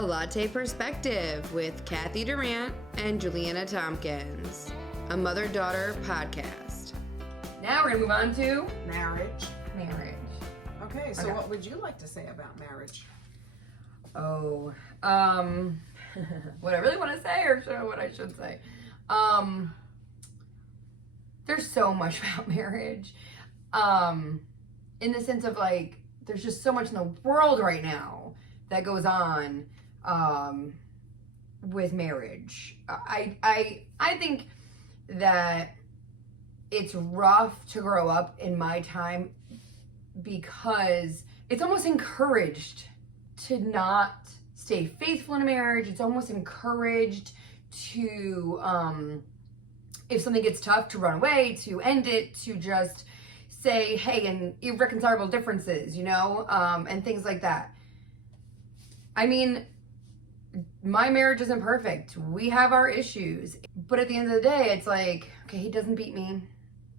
A Latte Perspective with Kathy Durant and Juliana Tompkins, a mother-daughter podcast. Now we're going to move on to marriage. Okay, so Okay. what would you like to say about marriage? what I really want to say or what I should say. There's so much about marriage. In the sense of like, there's just so much in the world right now that goes on with marriage. I think that it's rough to grow up in my time because it's almost encouraged to not stay faithful in a marriage. It's almost encouraged to, if something gets tough, to run away, to end it, to just say, hey, and irreconcilable differences, and things like that. I mean, my marriage isn't perfect. We have our issues. But at the end of the day, it's like, okay, he doesn't beat me.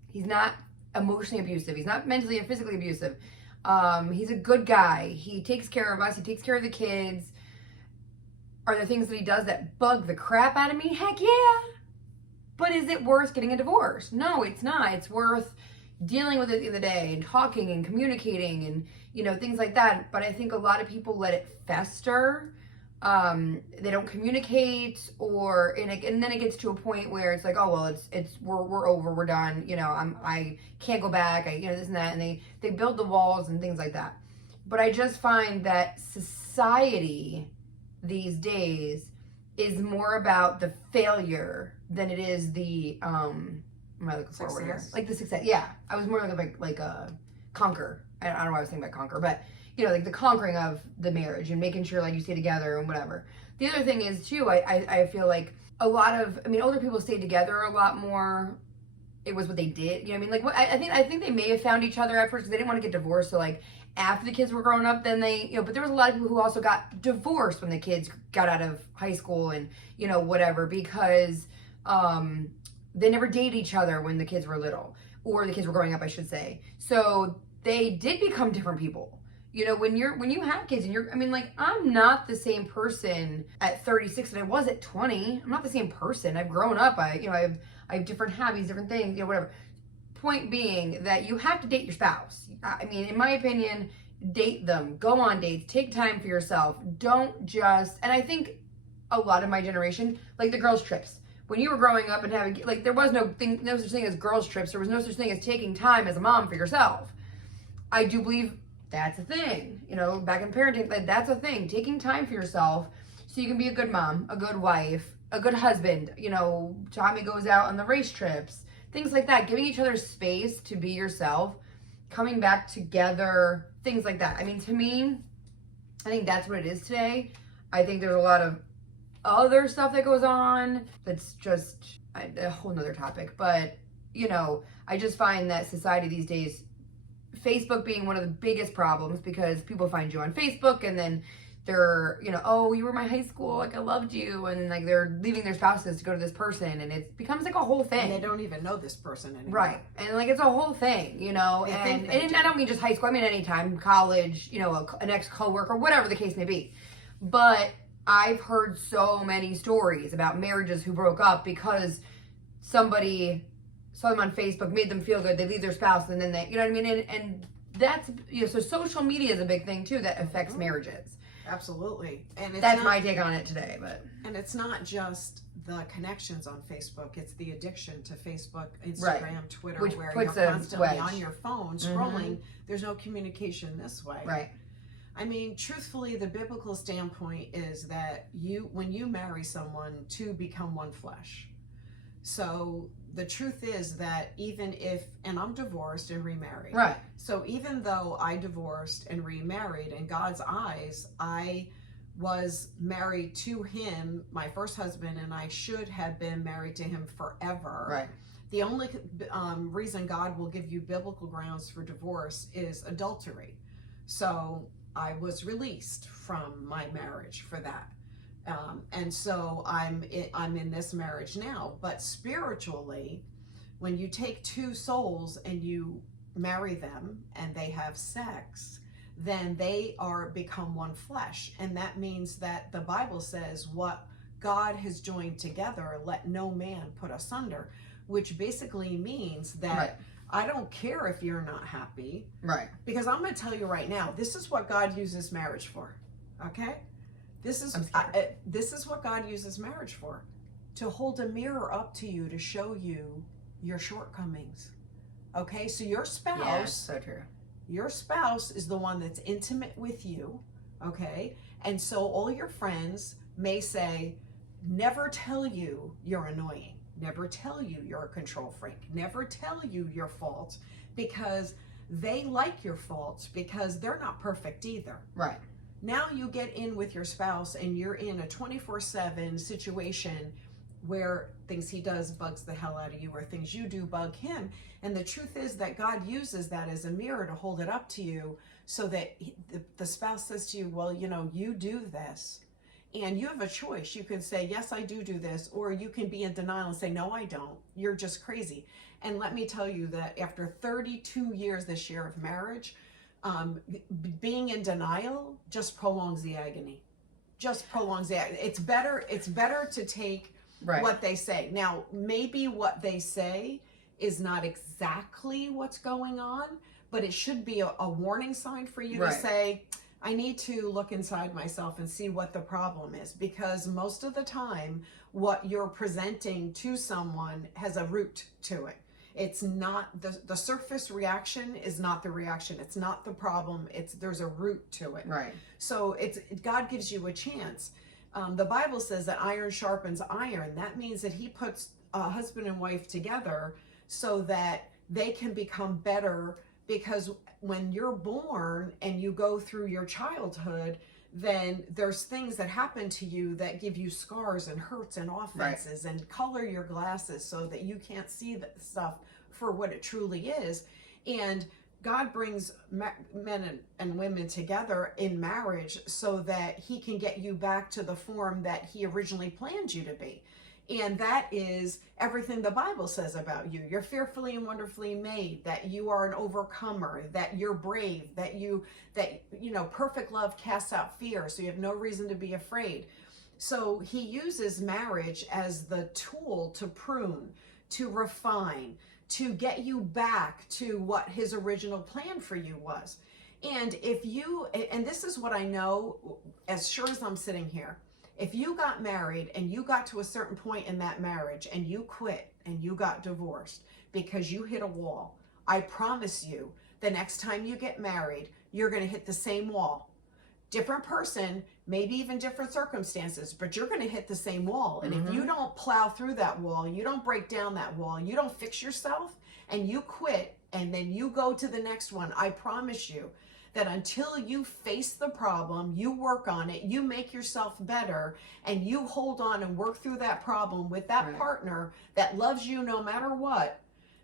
He's not emotionally abusive. He's not mentally or physically abusive. He's a good guy. He takes care of us. He takes care of the kids. Are there things that he does that bug the crap out of me? Heck yeah. But is it worth getting a divorce? No, it's not. It's worth dealing with it at the end of the day and talking and communicating and, things like that. But I think a lot of people let it fester. They don't communicate and then it gets to a point where it's like, oh, well, we're over, we're done. I can't go back. This and that. And they build the walls and things like that. But I just find that society these days is more about the failure than it is the, what am I looking for here? Like the success. Yeah. I was more like a conquer. I don't know why I was thinking about conquer, but like the conquering of the marriage and making sure like you stay together and whatever. The other thing is too, I feel like a lot of, older people stayed together a lot more. It was what they did. I think they may have found each other at first because they didn't want to get divorced. So like after the kids were growing up, then they, but there was a lot of people who also got divorced when the kids got out of high school and, whatever, because they never dated each other when the kids were little, or the kids were growing up, I should say. So they did become different people. When you have kids and I'm not the same person at 36 that I was at 20. I'm not the same person. I've grown up. I have different hobbies, different things, whatever. Point being that you have to date your spouse. In my opinion, date them, go on dates, take time for yourself. Don't just, and I think a lot of my generation, like the girls' trips. When you were growing up and having, there was no such thing as girls' trips. There was no such thing as taking time as a mom for yourself. I do believe that's a thing, back in parenting, that's a thing. Taking time for yourself so you can be a good mom, a good wife, a good husband. Tommy goes out on the race trips, things like that. Giving each other space to be yourself, coming back together, things like that. To me, I think that's what it is today. I think there's a lot of other stuff that goes on that's just a whole nother topic. But, I just find that society these days, Facebook being one of the biggest problems, because people find you on Facebook and then they're, oh, you were my high school, I loved you, and they're leaving their spouses to go to this person, and it becomes a whole thing. And they don't even know this person anymore. Right. And it's a whole thing, and I don't mean just high school, I mean anytime, college, an ex-coworker, whatever the case may be. But I've heard so many stories about marriages who broke up because somebody saw them on Facebook, made them feel good, they leave their spouse, and then they, and that's, so social media is a big thing too that affects marriages. Absolutely. And that's my take on it today. But and it's not just the connections on Facebook, it's the addiction to Facebook, Instagram, right. Twitter, which where you're constantly on your phone scrolling. Mm-hmm. There's no communication this way. Right. Truthfully, the biblical standpoint is that when you marry someone, two become one flesh. So the truth is that and I'm divorced and remarried. Right. So even though I divorced and remarried, in God's eyes, I was married to him, my first husband, and I should have been married to him forever. Right. The only reason God will give you biblical grounds for divorce is adultery. So I was released from my marriage for that. And so I'm in this marriage now. But spiritually, when you take two souls and you marry them and they have sex, then they are become one flesh. And that means that the Bible says what God has joined together, let no man put asunder, which basically means that Right. I don't care if you're not happy, Right. because I'm going to tell you right now, this is what God uses marriage for. Okay? This is what God uses marriage for, to hold a mirror up to you to show you your shortcomings. Okay? So your spouse, Yes, so true. your spouse is the one that's intimate with you, okay? And so all your friends may say, never tell you you're annoying, never tell you you're a control freak, never tell you your faults, because they like your faults, because they're not perfect either. Right. Now you get in with your spouse and you're in a 24/7 situation where things he does bugs the hell out of you, or things you do bug him. And the truth is that God uses that as a mirror to hold it up to you, so that the spouse says to you, well, you know, you do this. And you have a choice. You can say, yes, I do this, or you can be in denial and say, no, I don't. You're just crazy. And let me tell you that after 32 years this year of marriage, being in denial just prolongs the agony. Just prolongs the agony. It's better to take Right. what they say. Now, maybe what they say is not exactly what's going on, but it should be a warning sign for you to Right. say, I need to look inside myself and see what the problem is, because most of the time what you're presenting to someone has a root to it. It's not the surface reaction is not the reaction. It's not the problem. There's a root to it. Right. So God gives you a chance. The Bible says that iron sharpens iron. That means that he puts a husband and wife together so that they can become better, because when you're born and you go through your childhood, then there's things that happen to you that give you scars and hurts and offenses, and color your glasses so that you can't see that stuff for what it truly is. And God brings men and women together in marriage so that he can get you back to the form that he originally planned you to be. And that is everything the Bible says about you. You're fearfully and wonderfully made, that you are an overcomer, that you're brave, that you know, perfect love casts out fear, so you have no reason to be afraid. So he uses marriage as the tool to prune, to refine, to get you back to what his original plan for you was. And and this is what I know as sure as I'm sitting here, if you got married and you got to a certain point in that marriage and you quit and you got divorced because you hit a wall, I promise you the next time you get married, you're going to hit the same wall. Different person, maybe even different circumstances, but you're going to hit the same wall. And if you don't plow through that wall, you don't break down that wall, you don't fix yourself, and you quit, and then you go to the next one, I promise you that until you face the problem, you work on it, you make yourself better, and you hold on and work through that problem with that partner that loves you no matter what,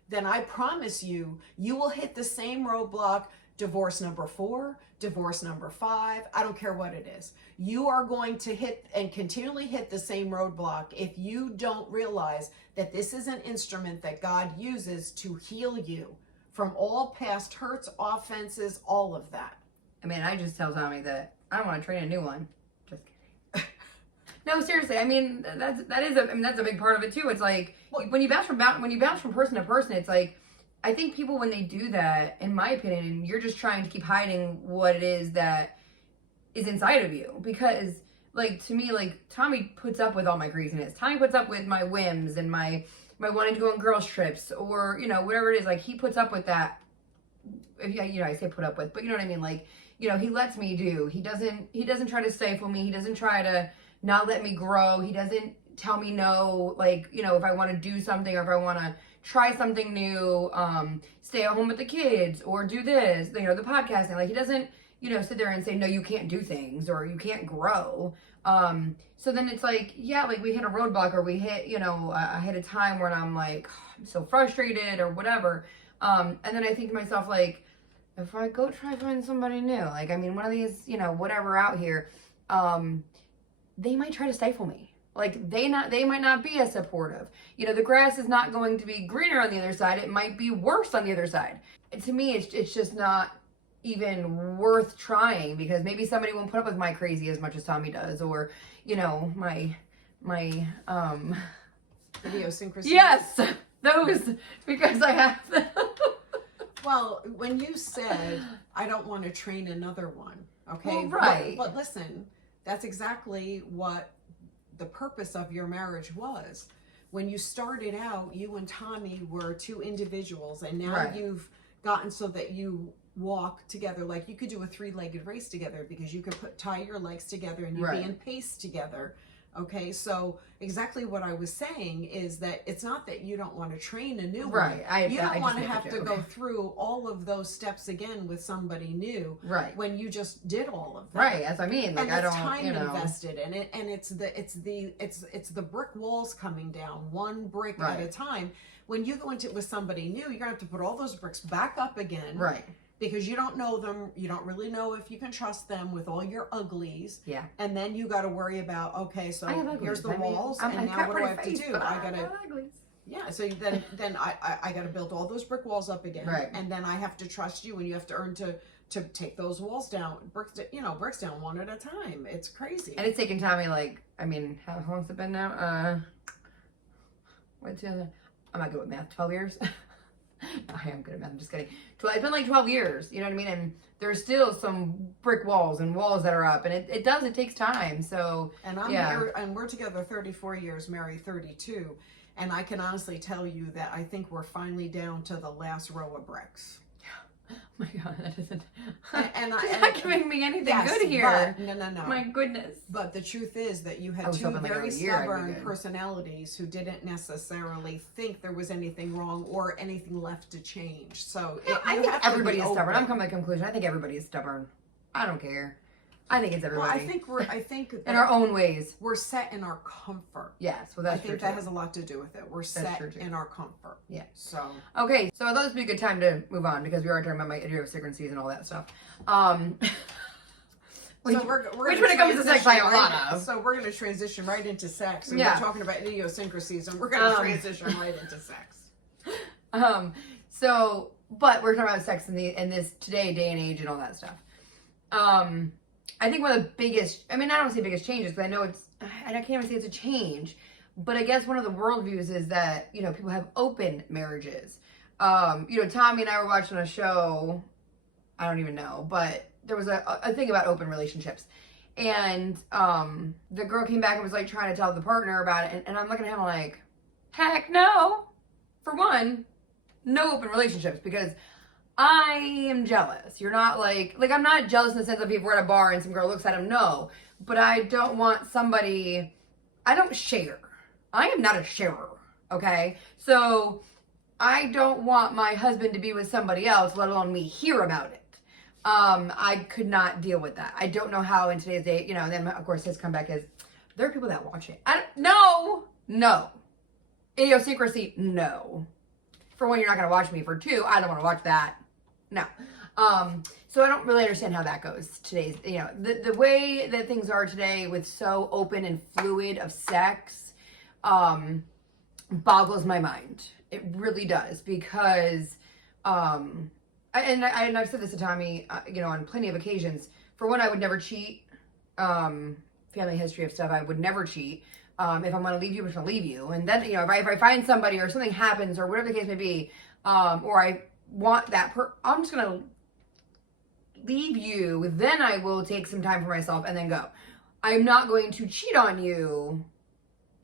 then I promise you, you will hit the same roadblock. Divorce number 4, divorce number 5, I don't care what it is. You are going to hit and continually hit the same roadblock if you don't realize that this is an instrument that God uses to heal you from all past hurts, offenses, all of that. I mean, I just tell Tommy that I don't want to train a new one. Just kidding. No, seriously. I mean, that's a big part of it too. It's like when you bounce from person to person, it's like, I think people, when they do that, in my opinion, you're just trying to keep hiding what it is that is inside of you. Because, like, to me, like, Tommy puts up with all my craziness. Tommy puts up with my whims and my wanting to go on girls' trips, or, you know, whatever it is. Like, he puts up with that. You know, I say put up with, but you know what I mean? Like, you know, he lets me do. He doesn't try to stifle me. He doesn't try to not let me grow. He doesn't tell me no, like, you know, if I want to do something or if I want to try something new, stay at home with the kids or do this, you know, the podcasting. Like, he doesn't, you know, sit there and say, no, you can't do things or you can't grow. So then it's like, yeah, like we hit a roadblock or we hit, you know, I hit a time where I'm like, oh, I'm so frustrated or whatever. And then I think to myself, like, if I go try to find somebody new, like, I mean, one of these, you know, whatever out here, they might try to stifle me. Like, they might not be as supportive. You know, the grass is not going to be greener on the other side. It might be worse on the other side. And to me, it's just not even worth trying, because maybe somebody won't put up with my crazy as much as Tommy does, or you know, my idiosyncrasy. yes, those, because I have them. Well, when you said, I don't want to train another one, okay? Well, right. But listen, that's exactly what the purpose of your marriage was. When you started out, you and Tommy were two individuals, and now Right. you've gotten so that you walk together. Like you could do a 3-legged race together, because you could tie your legs together and you'd Right. be in pace together. Okay, so exactly what I was saying is that it's not that you don't want to train a new Right. one. You don't I want to just have made to a go joke. through all of those steps again with somebody new Right. when you just did all of that. Right. That's what I mean. Like And I it's don't, time you know. invested in it, and it's the brick walls coming down one brick Right. at a time. When you go into it with somebody new, you're gonna have to put all those bricks back up again, Right. because you don't know them. You don't really know if you can trust them with all your uglies. Yeah. And then you got to worry about, okay, so I have uglies. here's the I mean, walls, I'm and now got what do I pretty have to face, do? but I gotta, have uglies. yeah. So then I got to build all those brick walls up again, Right. and then I have to trust you, and you have to earn to take those walls down, bricks down one at a time. It's crazy. And it's taken Tommy, like, I mean, how long's it been now? What's the other? I'm not good with math. 12 years? I am good at math. I'm just kidding. It's been like 12 years. You know what I mean? And there's still some brick walls and walls that are up. And it takes time. So, And I'm yeah. here, and we're together 34 years, married 32. And I can honestly tell you that I think we're finally down to the last row of bricks. Oh my God, that doesn't. And She's not giving me anything good here. But, no. My goodness. But the truth is that you I had was two hoping like very a year I'd be stubborn good. personalities who didn't necessarily think there was anything wrong or anything left to change. So I you think have to be everybody is stubborn. open. I'm coming to the conclusion. I think everybody is stubborn. I don't care. I think it's Well, everybody. I think in our own ways. we're set in our comfort. Yes. Well, I that's think true that too. has a lot to do with it. We're That's set true, too. in our comfort. Yeah. So Okay, so I thought this would be a good time to move on, because we are talking about my idiosyncrasies and all that stuff. Which, we're which gonna when it comes to sex, I have a lot transition of. So we're going to transition right into sex. And Yeah. we're talking about idiosyncrasies, and we're going to transition right into sex. So, but we're talking about sex in this day and age and all that stuff. I think one of the biggest, I mean, I don't want to say biggest changes, but I know I can't even say it's a change, but I guess one of the worldviews is that, you know, people have open marriages. You know, Tommy and I were watching a show, I don't even know, but there was a thing about open relationships. And the girl came back and was like trying to tell the partner about it. And I'm looking at him like, heck no. For one, no open relationships, because I am jealous. You're not like I'm not jealous in the sense of if we're at a bar and some girl looks at him, no. But I don't want somebody, I don't share. I am not a sharer, okay? So I don't want my husband to be with somebody else, let alone me hear about it. I could not deal with that. I don't know how in today's day, you know, and then of course his comeback is, there are people that watch it. No. Idiosyncrasy, no. For one, you're not going to watch me. For two, I don't want to watch that. No. So I don't really understand how that goes today's, you know, the way that things are today with so open and fluid of sex, boggles my mind. It really does, because, and I've said this to Tommy, you know, on plenty of occasions. For one, I would never cheat. Family history of stuff, I would never cheat. If I'm going to leave you, I'm just going to leave you. And then, you know, if I find somebody or something happens or whatever the case may be, or I want that I'm just going to leave you. Then I will take some time for myself and then go. I'm not going to cheat on you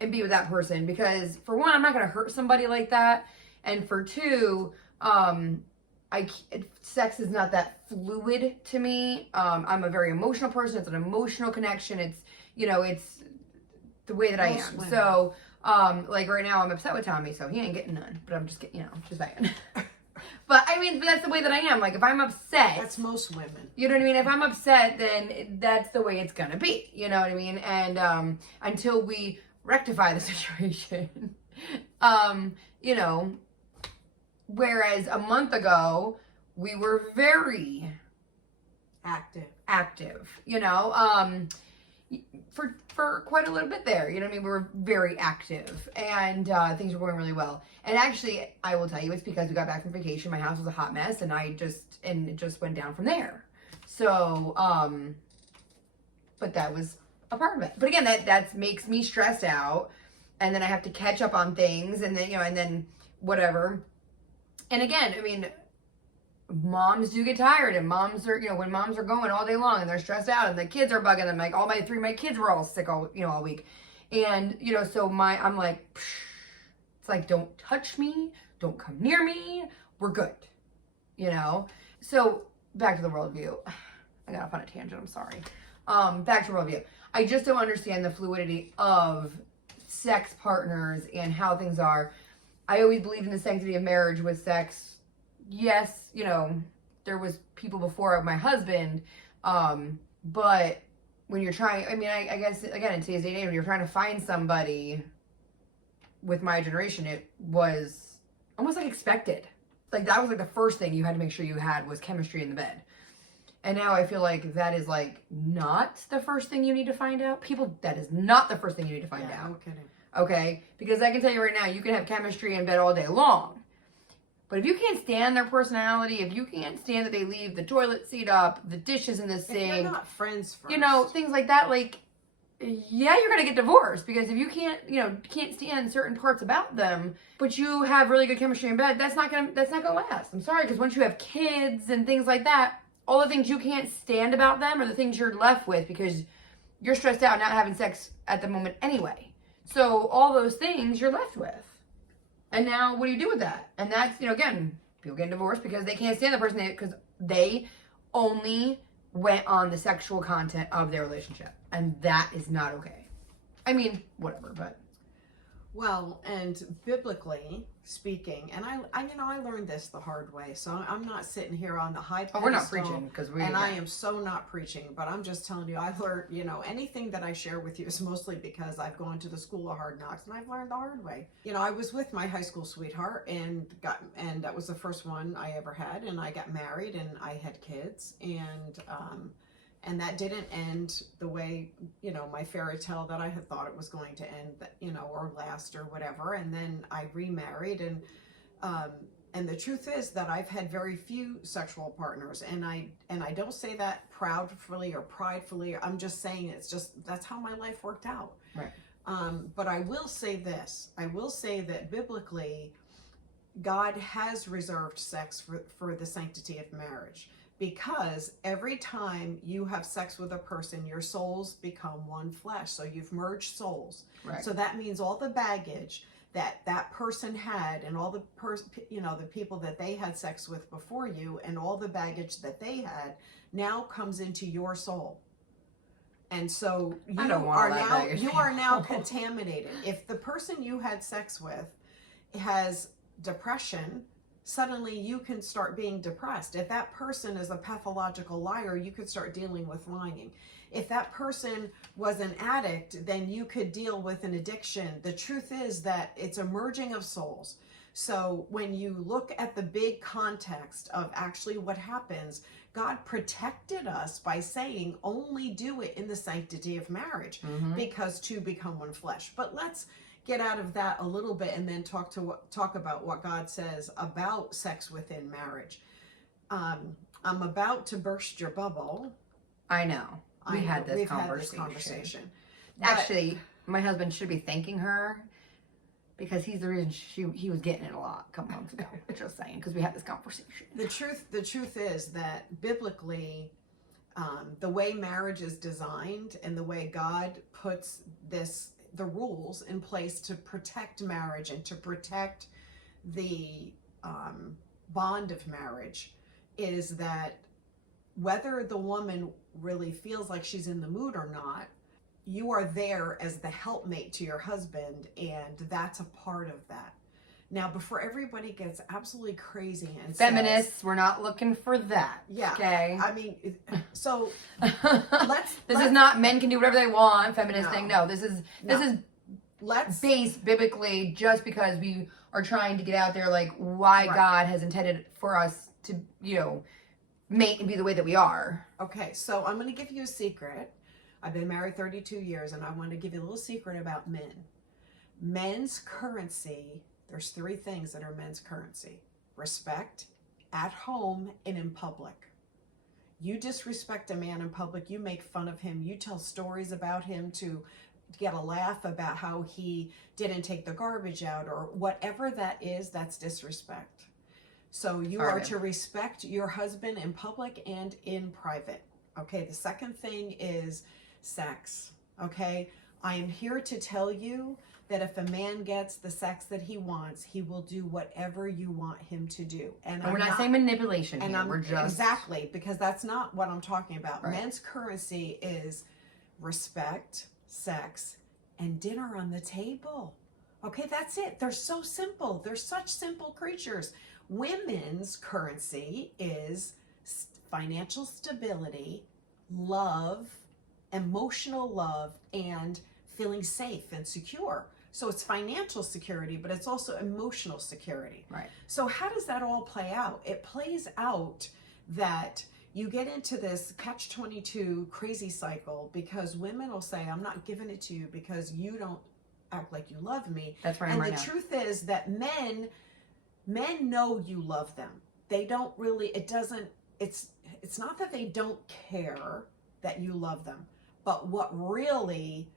and be with that person, because for one, I'm not going to hurt somebody like that. And for two, sex is not that fluid to me. I'm a very emotional person. It's an emotional connection. It's, you know, it's the way that I am. Women. So, like right now I'm upset with Tommy, so he ain't getting none, but I'm just getting, you know, just saying. But I mean, that's the way that I am. Like if I'm upset, That's most women. you know what I mean? If I'm upset, then that's the way it's gonna be. You know what I mean? And until we rectify the situation, you know, whereas a month ago we were very Active. active, you know. for quite a little bit there. You know what I mean? We were very active, and things were going really well. And actually, I will tell you, it's because we got back from vacation. My house was a hot mess, and it just went down from there. So, but that was a part of it. But again, that makes me stressed out, and then I have to catch up on things, and then and then whatever. And again, I mean, moms do get tired, and moms are, when moms are going all day long and they're stressed out and the kids are bugging them, like my kids were all sick all week. And, so I'm like, psh, it's like, don't touch me, don't come near me, we're good, So back to the worldview. I got off on a tangent, I'm sorry. Back to worldview. I just don't understand the fluidity of sex partners and how things are. I always believed in the sanctity of marriage with sex. Yes, there was people before my husband, but when you're trying, I guess, again, in today's day and age, when you're trying to find somebody with my generation, it was almost like expected. Like, that was like the first thing you had to make sure you had was chemistry in the bed. And now I feel like that is like not the first thing you need to find out. That is not the first thing you need to find out. No kidding. Okay? Because I can tell you right now, you can have chemistry in bed all day long. But if you can't stand their personality, if you can't stand that they leave the toilet seat up, the dishes in the sink, if you're not friends first, things like that, like, yeah, you're gonna get divorced because if you can't stand certain parts about them, but you have really good chemistry in bed, that's not gonna last. I'm sorry, because once you have kids and things like that, all the things you can't stand about them are the things you're left with because you're stressed out not having sex at the moment anyway. So all those things you're left with. And now, what do you do with that? And that's, again, people getting divorced because they can't stand the person because they only went on the sexual content of their relationship. And that is not okay. I mean, whatever, but. Well, and biblically speaking, and I learned this the hard way, so I'm not sitting here on the high pedestal. Oh, we're not preaching I am so not preaching, but I'm just telling you, I've learned, anything that I share with you is mostly because I've gone to the school of hard knocks and I've learned the hard way. I was with my high school sweetheart and that was the first one I ever had, and I got married and I had kids, and that didn't end the way, my fairy tale that I had thought it was going to end, or last or whatever. And then I remarried, and the truth is that I've had very few sexual partners, and I don't say that proudly or pridefully. I'm just saying that's how my life worked out. Right. But I will say this. I will say that biblically, God has reserved sex for the sanctity of marriage. Because every time you have sex with a person, your souls become one flesh. So you've merged souls. Right. So that means all the baggage that person had, and all the the people that they had sex with before you, and all the baggage that they had now comes into your soul. And so you are now contaminated. If the person you had sex with has depression, suddenly you can start being depressed. If that person is a pathological liar, you could start dealing with lying. If that person was an addict, then you could deal with an addiction. The truth is that it's a merging of souls. So when you look at the big context of actually what happens, God protected us by saying only do it in the sanctity of marriage, because two become one flesh. But let's get out of that a little bit and then talk about what God says about sex within marriage. I'm about to burst your bubble. I know. We've had this conversation. Actually, my husband should be thanking her because he's the reason he was getting it a lot a couple months ago. Just saying, because we had this conversation. The truth is that biblically, the way marriage is designed and the way God puts the rules in place to protect marriage and to protect the bond of marriage is that whether the woman really feels like she's in the mood or not, you are there as the helpmate to your husband, and that's a part of that. Now, before everybody gets absolutely crazy and feminists, we're not looking for that. Yeah. Okay. I mean, so this is not men can do whatever they want. Feminist thing. No, this is based biblically, just because we are trying to get out there, like why God has intended for us to, mate and be the way that we are. Okay, so I'm going to give you a secret. I've been married 32 years, and I want to give you a little secret about men. Men's currency, there's 3 things that are men's currency: respect, at home, and in public. You disrespect a man in public, you make fun of him, you tell stories about him to get a laugh about how he didn't take the garbage out, or whatever that is, that's disrespect. So you are to respect your husband in public and in private. Okay, the second thing is sex. Okay, I am here to tell you that if a man gets the sex that he wants, he will do whatever you want him to do. And we're not saying manipulation and here. We're just exactly, because that's not what I'm talking about. Right. Men's currency is respect, sex, and dinner on the table. Okay, that's it. They're so simple. They're such simple creatures. Women's currency is financial stability, love, emotional love, and feeling safe and secure. So it's financial security, but it's also emotional security. Right. So how does that all play out? It plays out that you get into this catch-22 crazy cycle, because women will say, I'm not giving it to you because you don't act like you love me. That's right. And right the now. truth is that men know you love them. They don't really, it's not that they don't care that you love them, but what really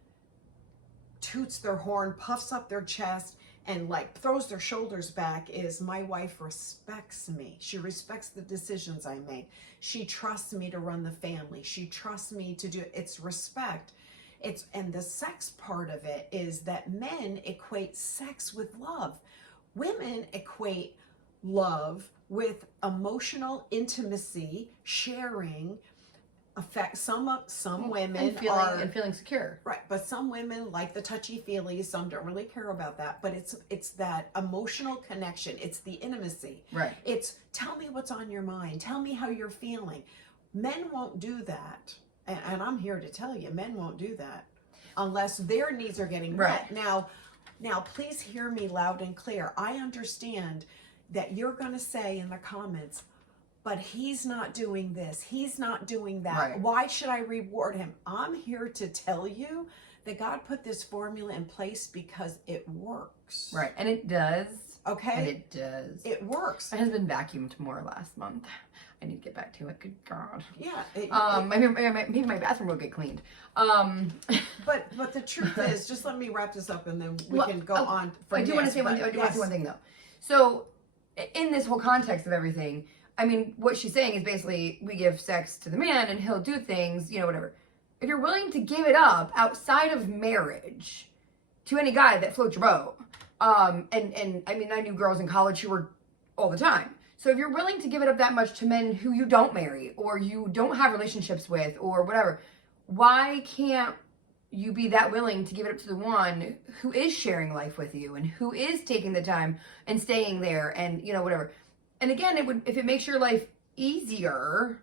toots their horn, puffs up their chest, and like throws their shoulders back is, my wife respects me. She respects the decisions I make. She trusts me to run the family. She trusts me to do it. It's respect. And the sex part of it is that men equate sex with love. Women equate love with emotional intimacy, sharing, affect. Some women and feeling secure. right, but some women like the touchy feelies. Some don't really care about that. But it's that emotional connection. It's the intimacy. Right. It's tell me what's on your mind. Tell me how you're feeling. Men won't do that, and I'm here to tell you, men won't do that unless their needs are getting met. Now, please hear me loud and clear. I understand that you're going to say in the comments, but he's not doing this, he's not doing that. Right. Why should I reward him? I'm here to tell you that God put this formula in place because it works. Right. And it does. Okay? And it does. It works. My husband vacuumed more last month. I need to get back to it. Good God. Yeah. Maybe my bathroom will get cleaned. But the truth is, just let me wrap this up and then we can go on. I do want to say one thing though. So in this whole context of everything, I mean, what she's saying is basically we give sex to the man and he'll do things, whatever. If you're willing to give it up outside of marriage to any guy that floats your boat, and I mean, I knew girls in college who were all the time. So if you're willing to give it up that much to men who you don't marry or you don't have relationships with or whatever, why can't you be that willing to give it up to the one who is sharing life with you and who is taking the time and staying there and, whatever. And again, if it makes your life easier,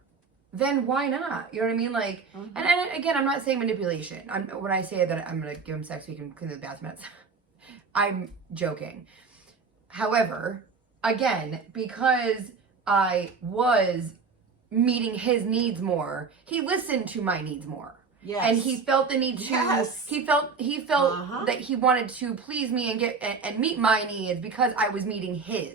then why not? You know what I mean? Like, and again, I'm not saying manipulation. When I say that I'm going to give him sex so he can clean the bathroom, I'm joking. However, again, because I was meeting his needs more, he listened to my needs more. Yes. And he felt the need to. Yes. He felt that he wanted to please me and get and meet my needs because I was meeting his.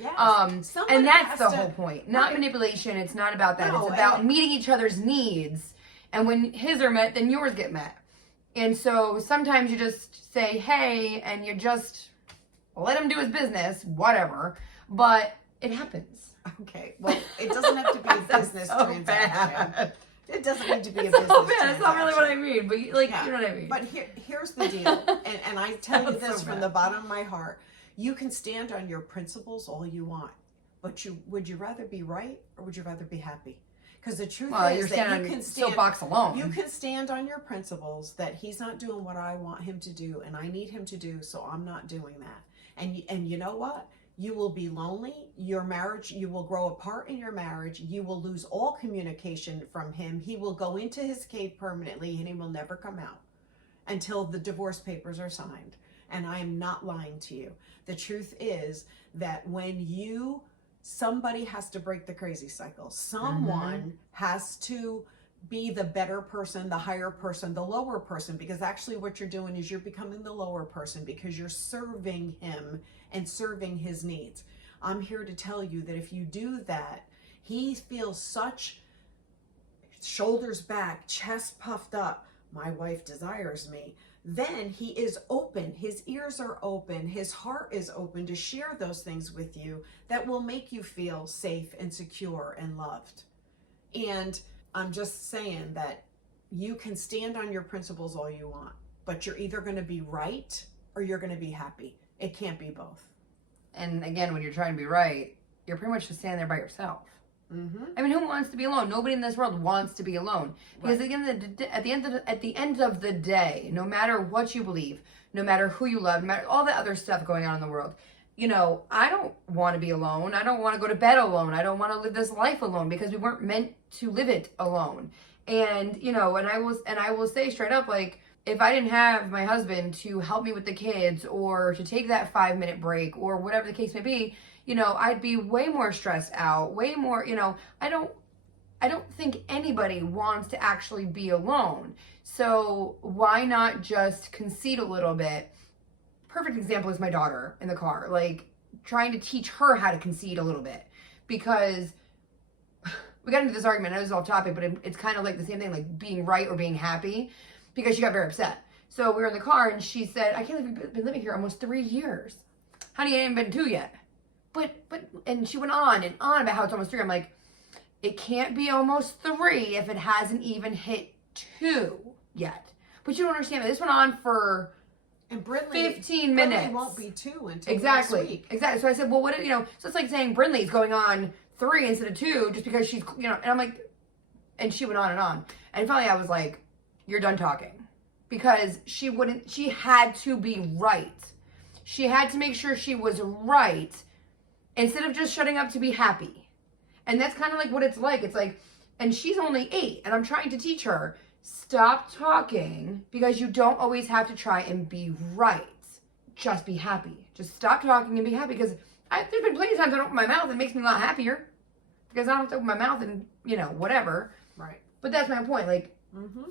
Yes. And that's the whole point. Not manipulation. It's not about that. No, it's about meeting each other's needs. And when his are met, then yours get met. And so sometimes you just say, hey, and you just let him do his business, whatever. But it happens. Okay. Well, it doesn't have to be a business transaction. Bad. It doesn't need to be a That's business so bad. transaction. That's not really what I mean. But you know what I mean. But here's the deal, and I tell you That's this so from bad. the bottom of my heart. You can stand on your principles all you want, but would you rather be right or would you rather be happy? Because the truth is that you can stand soapbox alone. You can stand on your principles that he's not doing what I want him to do, and I need him to do, so I'm not doing that. And you know what? You will be lonely. Your marriage, you will grow apart in your marriage. You will lose all communication from him. He will go into his cave permanently, and he will never come out until the divorce papers are signed. And I am not lying to you. The truth is that somebody has to break the crazy cycle. Someone has to be the better person, the higher person, the lower person, because actually what you're doing is you're becoming the lower person because you're serving him and serving his needs. I'm here to tell you that if you do that, he feels such shoulders back, chest puffed up. My wife desires me. Then he is open. His ears are open. His heart is open to share those things with you that will make you feel safe and secure and loved. And I'm just saying that you can stand on your principles all you want, but you're either going to be right or you're going to be happy. It can't be both. And again, when you're trying to be right, you're pretty much just standing there by yourself. Mm-hmm. I mean, who wants to be alone? Nobody in this world wants to be alone. Because Right. at the end of the day, no matter what you believe, no matter who you love, no matter all the other stuff going on in the world, you know, I don't want to be alone. I don't want to go to bed alone. I don't want to live this life alone because we weren't meant to live it alone. And, you know, and I will say straight up, like, if I didn't have my husband to help me with the kids or to take that 5-minute break or whatever the case may be, you know, I'd be way more stressed out, way more, you know, I don't think anybody wants to actually be alone. So why not just concede a little bit? Perfect example is my daughter in the car, like trying to teach her how to concede a little bit, because we got into this argument. I know this is off topic, but it's kind of like the same thing, like being right or being happy, because she got very upset. So we were in the car and she said, I can't believe you've been living here almost 3 years. Honey, I ain't been 2 yet. But, and she went on and on about how it's almost 3. I'm like, it can't be almost 3 if it hasn't even hit 2 yet. But you don't understand that this went on for And Brindley, 15 minutes. Brindley won't be 2 until Exactly. next week. Exactly. So I said, well, what, you know, so it's like saying Brindley's going on 3 instead of 2 just because she's, you know, and I'm like, and she went on and on. And finally I was like, you're done talking. Because she had to be right. She had to make sure she was right instead of just shutting up to be happy. And that's kind of like what it's like. It's like, and she's only 8 and I'm trying to teach her, stop talking because you don't always have to try and be right. Just be happy. Just stop talking and be happy, because there's been plenty of times I open my mouth and it makes me a lot happier because I don't have to open my mouth and, you know, whatever. Right. But that's my point. Like, Mm-hmm.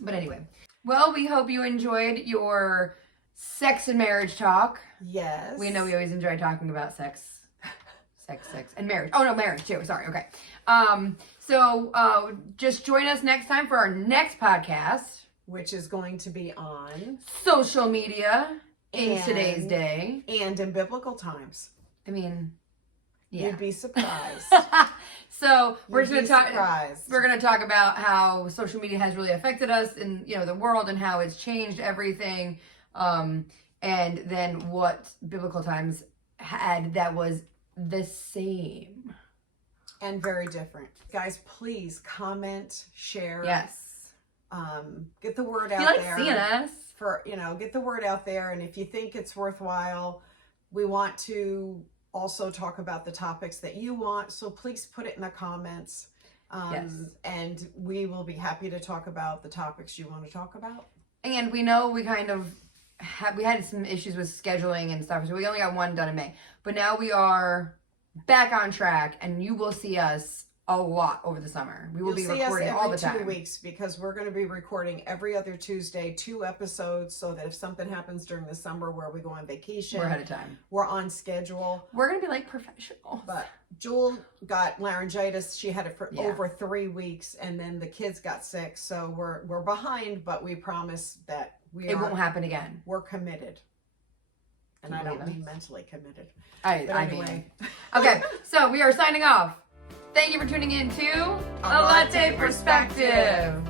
but anyway. Well, we hope you enjoyed your sex and marriage talk. Yes. We know we always enjoy talking about sex, and marriage. Oh no, marriage too. Sorry. Okay. So just join us next time for our next podcast, Which is going to be on social media in And- today's day. and in biblical times. I mean, yeah. You'd be surprised. So we're You'd just be gonna talk. surprised. We're going to talk about how social media has really affected us in, you know, the world and how it's changed everything. And then what biblical times had that was the same. And very different. Guys, please comment, share. Yes. Get the word If out you like there. seeing us. Get the word out there. And if you think it's worthwhile, we want to also talk about the topics that you want. So please put it in the comments. Yes. And we will be happy to talk about the topics you want to talk about. And we know we kind of we had some issues with scheduling and stuff, so we only got one done in May. But now we are back on track, and you will see us a lot over the summer. We will be recording all the time. 2 weeks, because we're going to be recording every other Tuesday, 2 episodes, so that if something happens during the summer where we go on vacation, We're ahead of time. we're on schedule. We're gonna be like professionals. But Jewel got laryngitis. She had it for Yeah. over 3 weeks, and then the kids got sick. So we're behind, but we promise that It won't happen again. we're committed. And Can I you don't believe mean mentally committed. I But anyway. mean. Okay, so we are signing off. Thank you for tuning in to A Latte Perspective.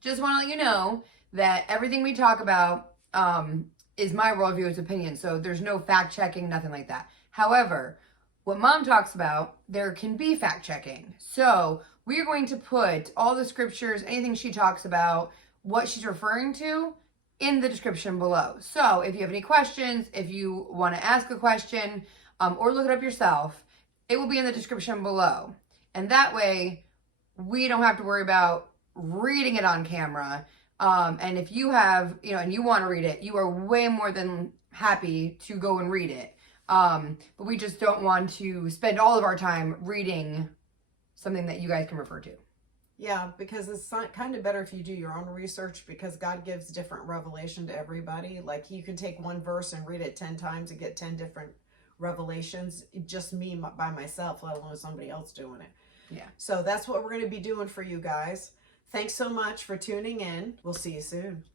Just want to let you know that everything we talk about is my worldview, its opinion. So there's no fact checking, nothing like that. However, what Mom talks about, there can be fact checking. So we're going to put all the scriptures, anything she talks about, what she's referring to, in the description below. So if you have any questions, if you want to ask a question, or look it up yourself, it will be in the description below. And that way, we don't have to worry about reading it on camera. And if you have, and you want to read it, you are way more than happy to go and read it. But we just don't want to spend all of our time reading something that you guys can refer to. Yeah, because it's kind of better if you do your own research, because God gives different revelation to everybody. Like, you can take one verse and read it 10 times and get 10 different revelations. Just me by myself, let alone somebody else doing it. Yeah. So that's what we're going to be doing for you guys. Thanks so much for tuning in. We'll see you soon.